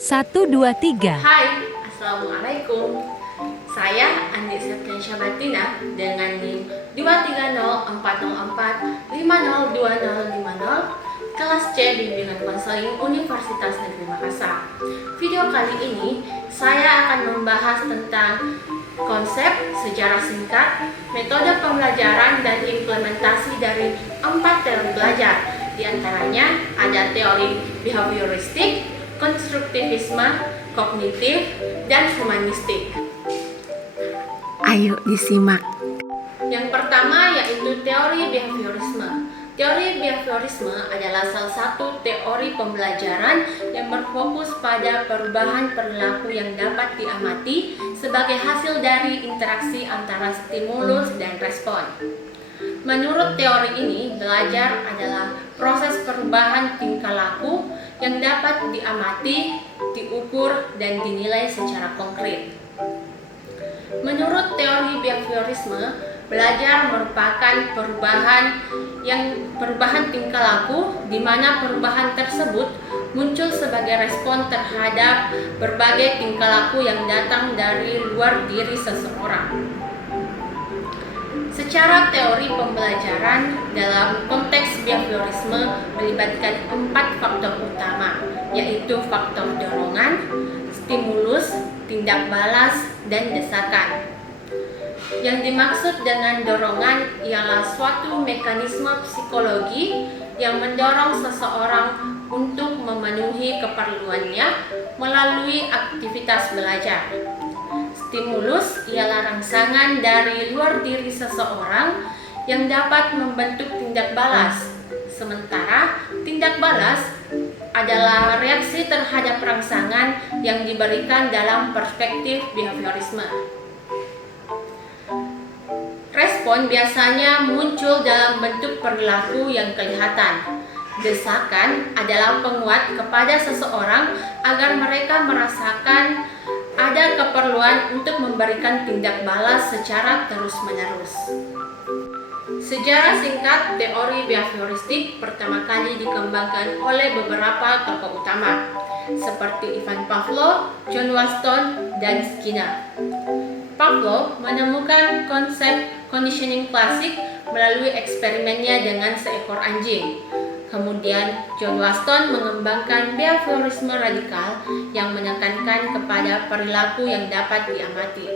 Satu, dua, tiga. Hai, Assalamualaikum. Saya Andi Septiansya Batina dengan NIM 23040450250 kelas C Bimbingan Konseling Universitas Negeri Makassar. Video kali ini saya akan membahas tentang konsep, sejarah singkat, metode pembelajaran dan implementasi dari 4 teori belajar. Di antaranya ada teori behavioristik, konstruktivisme, kognitif, dan humanistik. Ayo disimak. Yang pertama yaitu teori behaviorisme. Teori behaviorisme adalah salah satu teori pembelajaran yang berfokus pada perubahan perilaku yang dapat diamati sebagai hasil dari interaksi antara stimulus dan respon. Menurut teori ini, belajar adalah proses perubahan tingkah laku yang dapat diamati, diukur, dan dinilai secara konkret. Menurut teori behaviorisme, belajar merupakan perubahan tingkah laku di mana perubahan tersebut muncul sebagai respon terhadap berbagai tingkah laku yang datang dari luar diri seseorang. Secara teori pembelajaran dalam konteks behaviorisme melibatkan 4 faktor utama, yaitu faktor dorongan, stimulus, tindak balas, dan desakan. Yang dimaksud dengan dorongan ialah suatu mekanisme psikologi yang mendorong seseorang untuk memenuhi keperluannya melalui aktivitas belajar. Stimulus ialah rangsangan dari luar diri seseorang yang dapat membentuk tindak balas. Sementara tindak balas adalah reaksi terhadap rangsangan yang diberikan dalam perspektif behaviorisme. Respon biasanya muncul dalam bentuk perilaku yang kelihatan. Desakan adalah penguat kepada seseorang agar mereka merasakan ada keperluan untuk memberikan tindak balas secara terus-menerus. Sejarah singkat teori behavioristik pertama kali dikembangkan oleh beberapa tokoh utama, seperti Ivan Pavlov, John Waston, dan Skinner. Pavlov menemukan konsep conditioning klasik melalui eksperimennya dengan seekor anjing. Kemudian John Waston mengembangkan behaviorisme radikal yang menekankan kepada perilaku yang dapat diamati.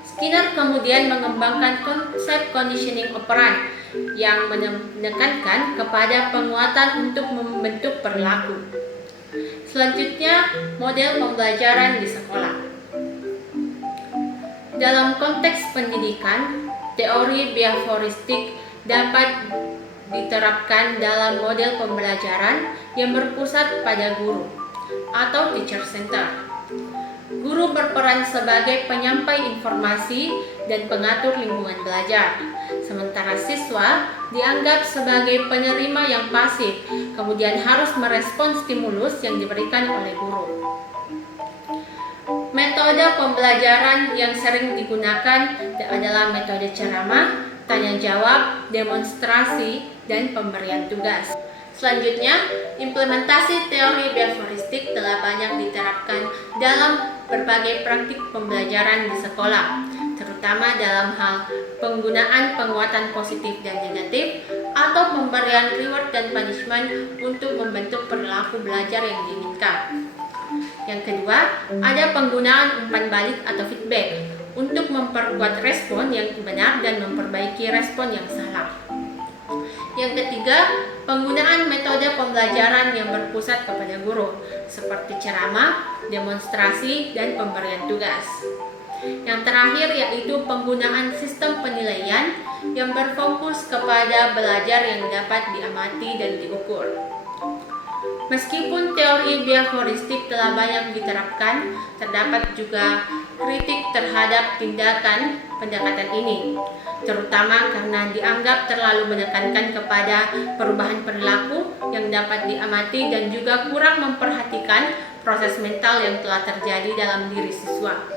Skinner kemudian mengembangkan konsep conditioning operan yang menekankan kepada penguatan untuk membentuk perilaku. Selanjutnya, model pembelajaran di sekolah. Dalam konteks pendidikan, teori behavioristik dapat diterapkan dalam model pembelajaran yang berpusat pada guru atau teacher center. Guru berperan sebagai penyampai informasi dan pengatur lingkungan belajar, sementara siswa dianggap sebagai penerima yang pasif, kemudian harus merespon stimulus yang diberikan oleh guru. Metode pembelajaran yang sering digunakan adalah metode ceramah, tanya jawab, demonstrasi, dan pemberian tugas. Selanjutnya, implementasi teori behavioristik telah banyak diterapkan dalam berbagai praktik pembelajaran di sekolah, terutama dalam hal penggunaan penguatan positif dan negatif atau pemberian reward dan punishment untuk membentuk perilaku belajar yang diinginkan. Yang kedua, ada penggunaan umpan balik atau feedback untuk memperkuat respon yang benar dan memperbaiki respon yang salah. Yang ketiga, penggunaan metode pembelajaran yang berpusat kepada guru, seperti ceramah, demonstrasi, dan pemberian tugas. Yang terakhir yaitu penggunaan sistem penilaian yang berfokus kepada belajar yang dapat diamati dan diukur. Meskipun teori behavioristik telah banyak diterapkan, terdapat juga kritik terhadap tindakan pendekatan ini, terutama karena dianggap terlalu menekankan kepada perubahan perilaku yang dapat diamati dan juga kurang memperhatikan proses mental yang telah terjadi dalam diri siswa.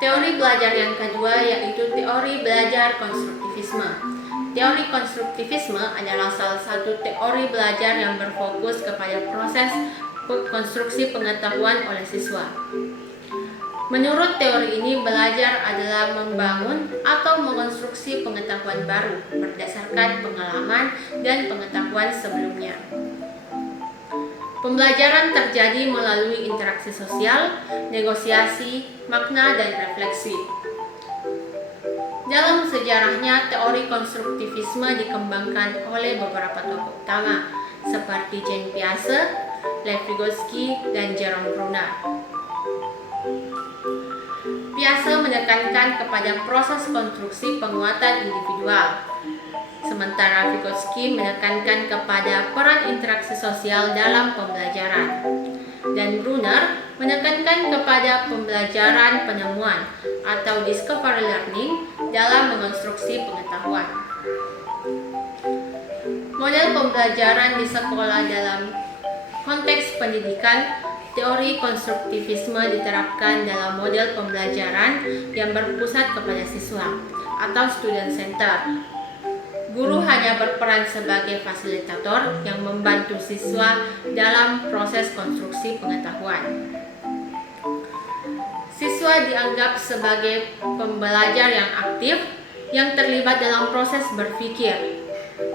Teori belajar yang kedua yaitu teori belajar konstruktivisme. Teori konstruktivisme adalah salah satu teori belajar yang berfokus kepada proses konstruksi pengetahuan oleh siswa. Menurut teori ini, belajar adalah membangun atau mengonstruksi pengetahuan baru berdasarkan pengalaman dan pengetahuan sebelumnya. Pembelajaran terjadi melalui interaksi sosial, negosiasi, makna, dan refleksi. Dalam sejarahnya, teori konstruktivisme dikembangkan oleh beberapa tokoh utama seperti Jean Piaget, Lev Vygotsky, dan Jerome Bruner. Piaget menekankan kepada proses konstruksi penguatan individual, sementara Vygotsky menekankan kepada peran interaksi sosial dalam pembelajaran, dan Bruner menekankan kepada pembelajaran penemuan atau discovery learning dalam mengonstruksi pengetahuan. Model pembelajaran di sekolah dalam konteks pendidikan. Teori konstruktivisme diterapkan dalam model pembelajaran yang berpusat kepada siswa atau student center. Guru hanya berperan sebagai fasilitator yang membantu siswa dalam proses konstruksi pengetahuan. Siswa dianggap sebagai pembelajar yang aktif yang terlibat dalam proses berpikir,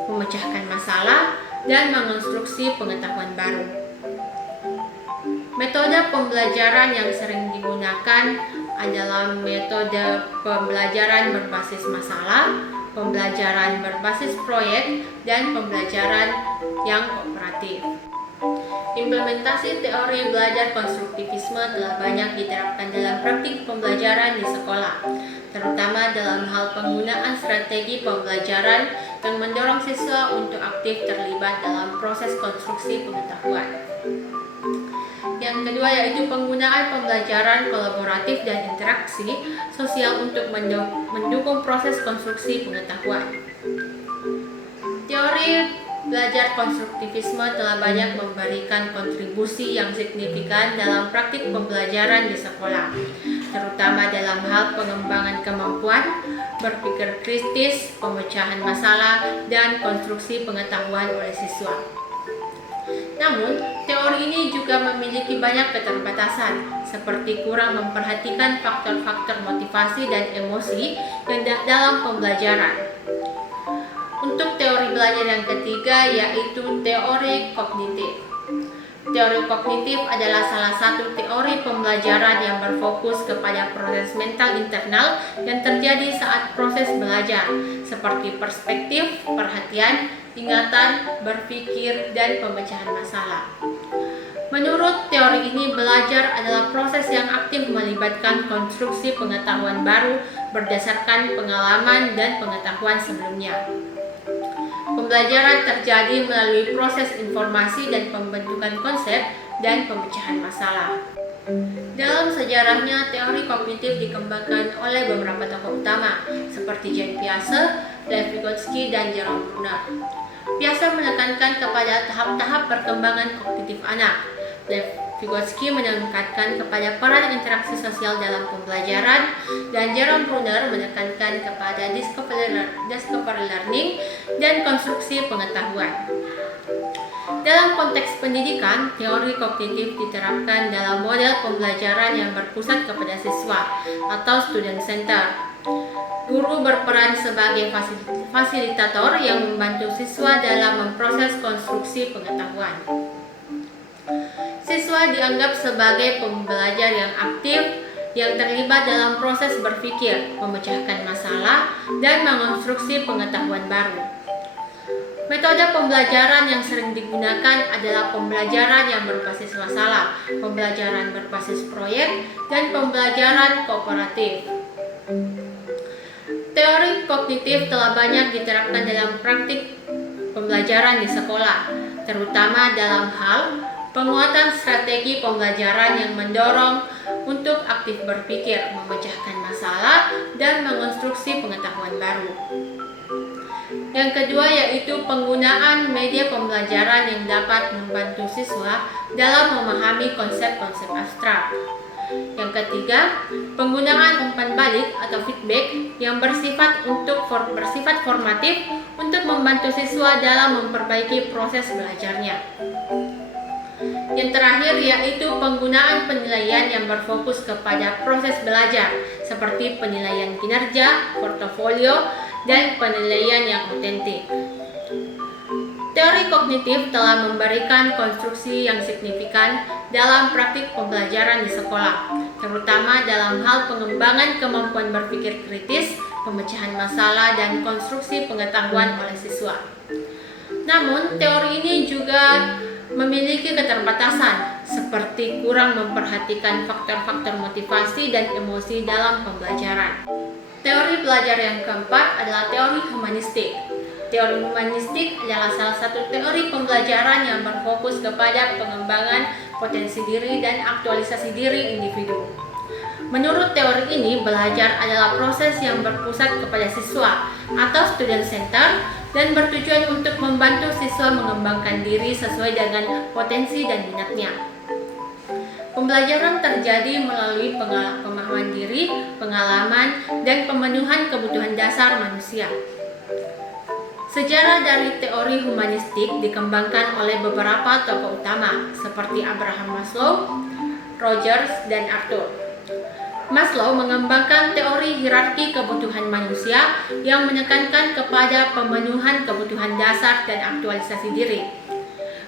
memecahkan masalah, dan mengonstruksi pengetahuan baru. Metode pembelajaran yang sering digunakan adalah metode pembelajaran berbasis masalah, pembelajaran berbasis proyek, dan pembelajaran yang kooperatif. Implementasi teori belajar konstruktivisme telah banyak diterapkan dalam praktik pembelajaran di sekolah, terutama dalam hal penggunaan strategi pembelajaran yang mendorong siswa untuk aktif terlibat dalam proses konstruksi pengetahuan. Yang kedua yaitu penggunaan pembelajaran kolaboratif dan interaksi sosial untuk mendukung proses konstruksi pengetahuan. Teori belajar konstruktivisme telah banyak memberikan kontribusi yang signifikan dalam praktik pembelajaran di sekolah, terutama dalam hal pengembangan kemampuan berpikir kritis, pemecahan masalah, dan konstruksi pengetahuan oleh siswa. Namun, teori ini juga memiliki banyak keterbatasan, seperti kurang memperhatikan faktor-faktor motivasi dan emosi yang dalam pembelajaran. Untuk teori belajar yang ketiga yaitu teori kognitif. Teori kognitif adalah salah satu teori pembelajaran yang berfokus kepada proses mental internal yang terjadi saat proses belajar, seperti perspektif, perhatian, ingatan, berpikir, dan pemecahan masalah. Menurut teori ini, belajar adalah proses yang aktif melibatkan konstruksi pengetahuan baru berdasarkan pengalaman dan pengetahuan sebelumnya. Pembelajaran terjadi melalui proses informasi dan pembentukan konsep dan pemecahan masalah. Dalam sejarahnya, teori kognitif dikembangkan oleh beberapa tokoh utama seperti Jean Piaget, Lev Vygotsky, dan Jerome Bruner. Piaget menekankan kepada tahap-tahap perkembangan kognitif anak. Lev Vygotsky menekankan kepada peran interaksi sosial dalam pembelajaran, dan Jerome Bruner menekankan kepada discovery learning dan konstruksi pengetahuan. Dalam konteks pendidikan, teori kognitif diterapkan dalam model pembelajaran yang berpusat kepada siswa atau student center. Guru berperan sebagai fasilitator yang membantu siswa dalam memproses konstruksi pengetahuan. Siswa dianggap sebagai pembelajar yang aktif yang terlibat dalam proses berpikir, memecahkan masalah, dan mengonstruksi pengetahuan baru. Metode pembelajaran yang sering digunakan adalah pembelajaran yang berbasis masalah, pembelajaran berbasis proyek, dan pembelajaran kooperatif. Teori kognitif telah banyak diterapkan dalam praktik pembelajaran di sekolah, terutama dalam hal penguatan strategi pembelajaran yang mendorong untuk aktif berpikir, memecahkan masalah, dan mengonstruksi pengetahuan baru. Yang kedua yaitu penggunaan media pembelajaran yang dapat membantu siswa dalam memahami konsep-konsep abstrak. Yang ketiga, penggunaan umpan balik atau feedback yang bersifat formatif untuk membantu siswa dalam memperbaiki proses belajarnya. Yang terakhir yaitu penggunaan penilaian yang berfokus kepada proses belajar, seperti penilaian kinerja, portofolio, dan penilaian yang otentik. Teori kognitif telah memberikan konstruksi yang signifikan dalam praktik pembelajaran di sekolah, terutama dalam hal pengembangan kemampuan berpikir kritis, pemecahan masalah, dan konstruksi pengetahuan oleh siswa. Namun, teori ini juga memiliki keterbatasan, seperti kurang memperhatikan faktor-faktor motivasi dan emosi dalam pembelajaran. Teori belajar yang keempat adalah teori humanistik. Teori humanistik adalah salah satu teori pembelajaran yang berfokus kepada pengembangan potensi diri dan aktualisasi diri individu. Menurut teori ini, belajar adalah proses yang berpusat kepada siswa atau student center dan bertujuan untuk membantu siswa mengembangkan diri sesuai dengan potensi dan minatnya. Pembelajaran terjadi melalui pemahaman diri, pengalaman, dan pemenuhan kebutuhan dasar manusia. Sejarah dari teori humanistik dikembangkan oleh beberapa tokoh utama seperti Abraham Maslow, Rogers, dan Arthur. Maslow mengembangkan teori hierarki kebutuhan manusia yang menekankan kepada pemenuhan kebutuhan dasar dan aktualisasi diri.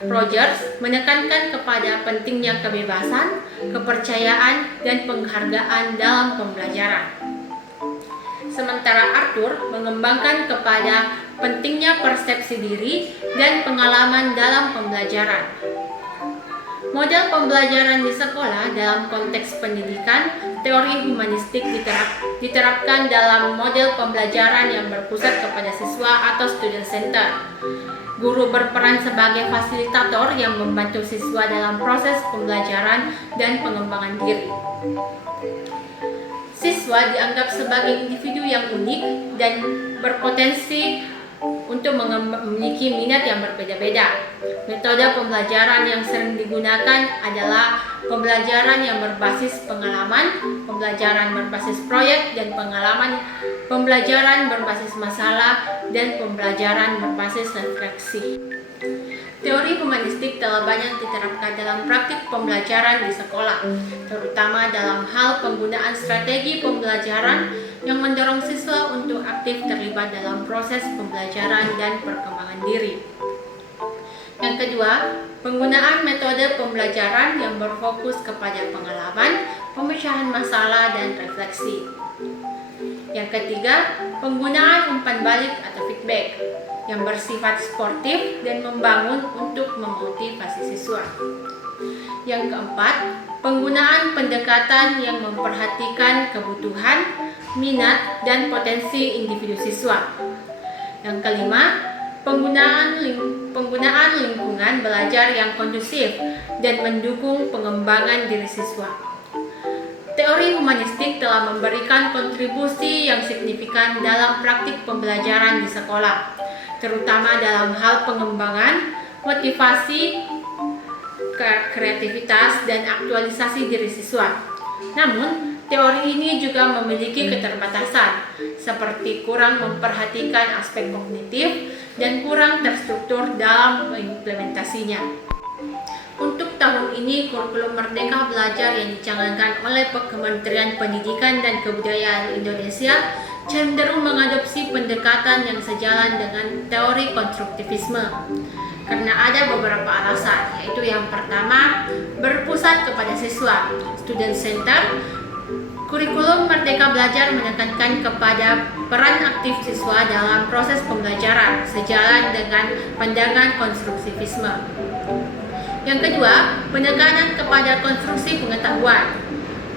Rogers menekankan kepada pentingnya kebebasan, kepercayaan, dan penghargaan dalam pembelajaran. Sementara Arthur mengembangkan kepada pentingnya persepsi diri dan pengalaman dalam pembelajaran. Model pembelajaran di sekolah dalam konteks pendidikan, teori humanistik diterapkan dalam model pembelajaran yang berpusat kepada siswa atau student center. Guru berperan sebagai fasilitator yang membantu siswa dalam proses pembelajaran dan pengembangan diri. Siswa dianggap sebagai individu yang unik dan berpotensi untuk memiliki minat yang berbeda-beda. Metode pembelajaran yang sering digunakan adalah pembelajaran yang berbasis pengalaman, pembelajaran berbasis proyek dan pengalaman, pembelajaran berbasis masalah, dan pembelajaran berbasis refleksi. Teori humanistik telah banyak diterapkan dalam praktik pembelajaran di sekolah, terutama dalam hal penggunaan strategi pembelajaran yang mendorong siswa untuk aktif terlibat dalam proses pembelajaran dan perkembangan diri. Yang kedua, penggunaan metode pembelajaran yang berfokus kepada pengalaman, pemecahan masalah, dan refleksi. Yang ketiga, penggunaan umpan balik atau feedback yang bersifat sportif dan membangun untuk memotivasi siswa. Yang keempat, penggunaan pendekatan yang memperhatikan kebutuhan, minat, dan potensi individu siswa. Yang kelima, penggunaan lingkungan belajar yang kondusif dan mendukung pengembangan diri siswa. Teori humanistik telah memberikan kontribusi yang signifikan dalam praktik pembelajaran di sekolah, terutama dalam hal pengembangan, motivasi, kreativitas, dan aktualisasi diri siswa. Namun, teori ini juga memiliki keterbatasan, seperti kurang memperhatikan aspek kognitif dan kurang terstruktur dalam implementasinya. Untuk tahun ini, kurikulum Merdeka Belajar yang dicanangkan oleh Kementerian Pendidikan dan Kebudayaan Indonesia cenderung mengadopsi pendekatan yang sejalan dengan teori konstruktivisme. Karena ada beberapa alasan, yaitu yang pertama, berpusat kepada siswa, student center. Kurikulum Merdeka Belajar menekankan kepada peran aktif siswa dalam proses pembelajaran, sejalan dengan pandangan konstruktivisme. Yang kedua, penekanan kepada konstruksi pengetahuan.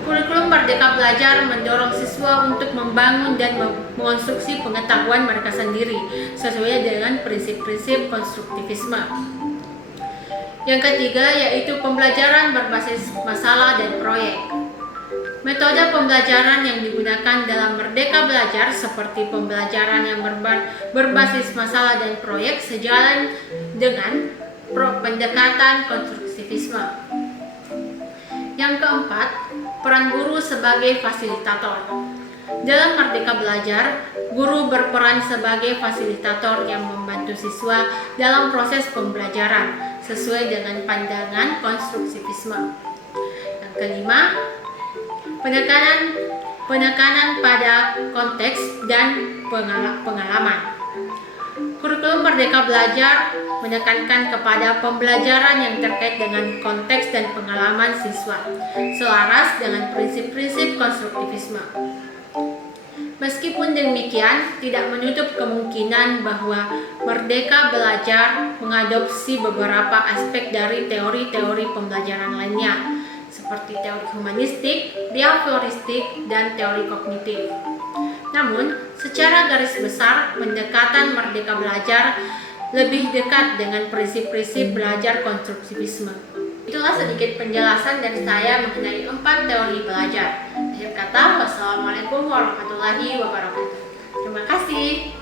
Kurikulum Merdeka Belajar mendorong siswa untuk membangun dan mengonstruksi pengetahuan mereka sendiri sesuai dengan prinsip-prinsip konstruktivisme. Yang ketiga, yaitu pembelajaran berbasis masalah dan proyek. Metode pembelajaran yang digunakan dalam Merdeka Belajar seperti pembelajaran yang berbasis masalah dan proyek sejalan dengan pendekatan konstruktivisme. Yang keempat, peran guru sebagai fasilitator. Dalam Merdeka Belajar, guru berperan sebagai fasilitator yang membantu siswa dalam proses pembelajaran, sesuai dengan pandangan konstruktivisme. Yang kelima, penekanan pada konteks dan pengalaman. Kurikulum Merdeka Belajar menekankan kepada pembelajaran yang terkait dengan konteks dan pengalaman siswa, selaras dengan prinsip-prinsip konstruktivisme. Meskipun demikian, tidak menutup kemungkinan bahwa Merdeka Belajar mengadopsi beberapa aspek dari teori-teori pembelajaran lainnya, seperti teori humanistik, behavioristik, dan teori kognitif. Namun, secara garis besar, pendekatan Merdeka Belajar lebih dekat dengan prinsip-prinsip belajar konstruktivisme. Itulah sedikit penjelasan dari saya mengenai 4 teori belajar. Akhir kata, wassalamualaikum warahmatullahi wabarakatuh. Terima kasih.